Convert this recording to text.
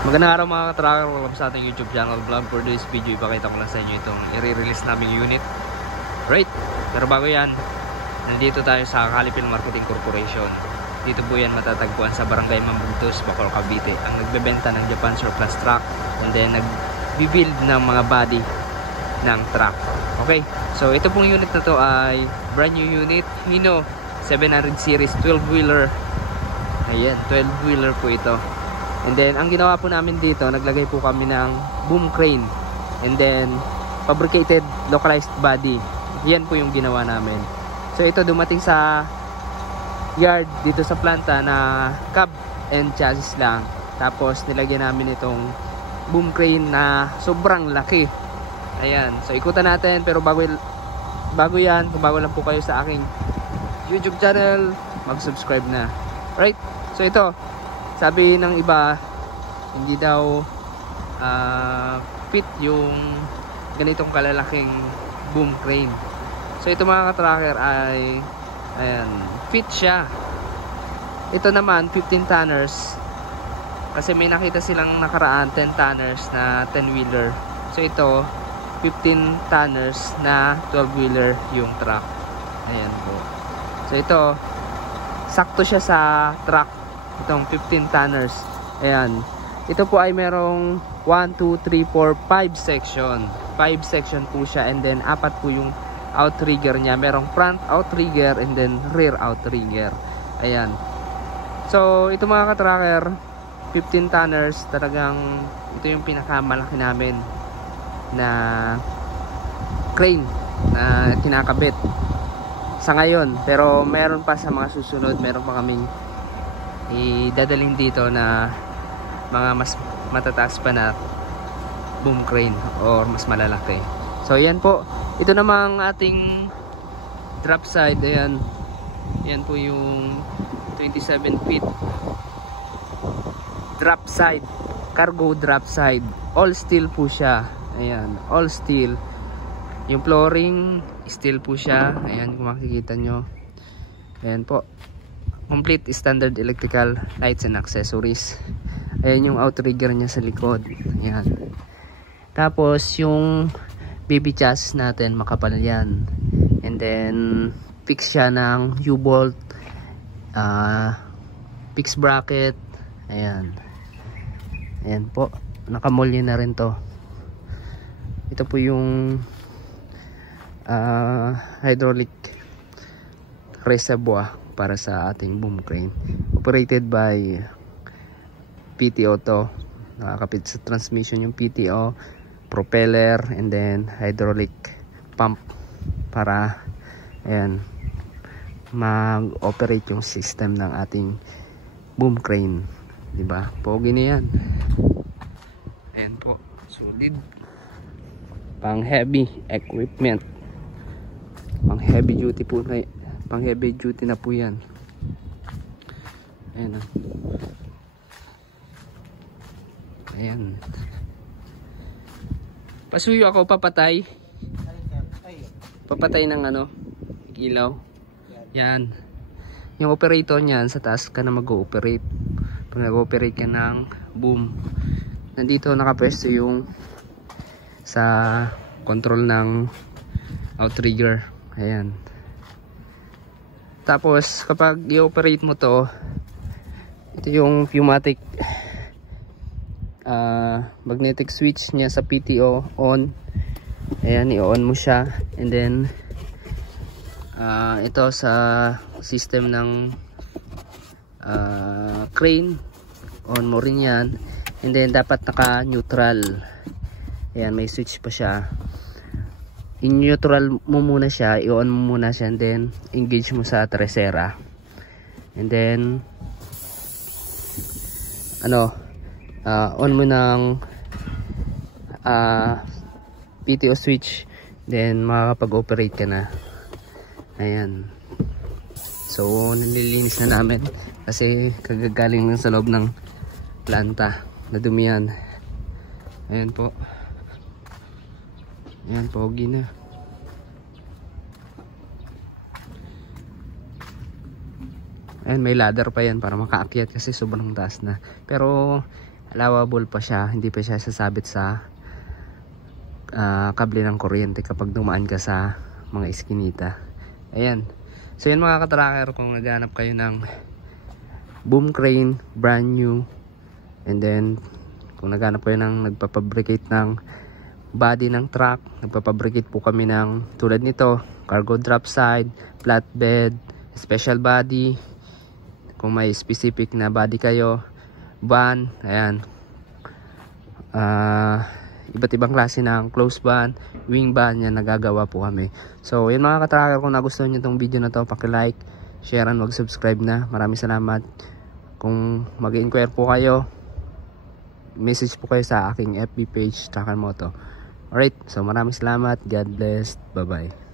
Magandang araw mga ka-tracker, welcome sa ating YouTube channel vlog. For this video, ipakita ko lang sa inyo itong i-release naming unit. Right, pero bago yan, nandito tayo sa Calipil Marketing Corporation. Dito po yan matatagpuan sa Barangay Mambugtos, Bacoor, Cavite. Ang nagbebenta ng Japan Surplus truck and then nagbibuild ng mga body ng truck. Okay, so ito pong unit na to ay brand new unit, Hino 700 series 12-wheeler. Ayan, 12-wheeler po ito. And then, ang ginawa po namin dito, naglagay po kami ng boom crane. And then, fabricated localized body. Yan po yung ginawa namin. So, ito dumating sa yard dito sa planta na cab and chassis lang. Tapos, nilagyan namin itong boom crane na sobrang laki. Ayan. So, ikutan natin. Pero bago yan, kung bago lang po kayo sa aking YouTube channel, mag-subscribe na. Right? So, ito. Sabi ng iba, hindi daw fit yung ganitong kalalaking boom crane. So ito mga ka-tracker ay ayan, fit siya. Ito naman 15 tonners. Kasi may nakita silang nakaraan 10 tonners na 10-wheeler. So ito 15 tonners na 12-wheeler yung truck. Ayan po. So ito sakto siya sa truck. Itong 15 tonners. Ayan. Ito po ay merong 1, 2, 3, 4, 5 section. 5 section po siya. And then, 4 po yung outrigger niya. Merong front outrigger and then rear outrigger. Ayan. So, ito mga ka-tracker, 15 tonners. Talagang, ito yung pinakamalaki namin na crane na kinakabit sa ngayon. Pero, meron pa sa mga susunod. Meron pa kaming idadalhin dito na mga mas matataas pa na boom crane or mas malalaki. So yan po, ito namang ating drop side. Ayan, yan po yung 27 feet drop side, cargo drop side, all steel po siya. Ayan, all steel. Yung flooring steel po siya. Ayan, kung makikita nyo, ayan po, complete standard electrical lights and accessories. Ayan yung outrigger niya sa likod. Ayan. Tapos yung baby chassis natin makapal yan. And then fix siya ng U-bolt, fix bracket. Ayan. Ayan po. Nakamolye na rin to. Ito po yung hydraulic reservoir para sa ating boom crane. Operated by PTO to. Nakakapit sa transmission yung PTO, propeller, and then hydraulic pump para ayan, mag-operate yung system ng ating boom crane. Diba? Pogi na yan. Ayan po. Solid. Pang heavy equipment. Pang heavy duty po na, pang heavy duty na po yan. Ayan. Ayan. Pasuyo ako, papatay. Papatay ng ano, ilaw. Yan. Yung operator niyan, sa taas ka na mag-ooperate. Pag nag-ooperate ka ng boom, nandito nakapwesto yung sa control ng outrigger. Ayan. Tapos kapag i-operate mo to, ito yung pneumatic magnetic switch niya sa PTO on. Ayan, i-on mo siya. And then ito sa system ng crane, on mo rin yan. And then dapat naka neutral. Ayan, may switch pa siya. In-neutral mo muna siya, i-on mo muna siya, and then engage mo sa tercera. And then on mo ng PTO switch, then makakapag-operate ka na. Ayan. So nililinis na namin kasi kagagaling lang sa loob ng planta, nadumihan. Ayan po. Ayan, pogi na. Ayan, may ladder pa yan para makaakyat kasi sobrang taas na. Pero allowable pa siya, hindi pa siya sasabit sa kable ng kuryente kapag dumaan ka sa mga iskinita. Ayan. So yun mga ka-tracker, kung naghanap kayo ng boom crane, brand new, and then kung naghanap kayo ng nagpapabricate ng body ng truck, nagpapabricate po kami ng tulad nito, cargo drop side, flatbed, special body, kung may specific na body kayo, van, ayan, iba't ibang klase ng close van, wing van, yan nagagawa po kami. So yun mga ka-tracker, kung nagustuhan nyo itong video na to, paki-like, share, and mag-subscribe na. Maraming salamat. Kung mag-inquire po kayo, message po kayo sa aking FB page, Tracker Moto. Alright, so maraming salamat. God bless. Bye bye.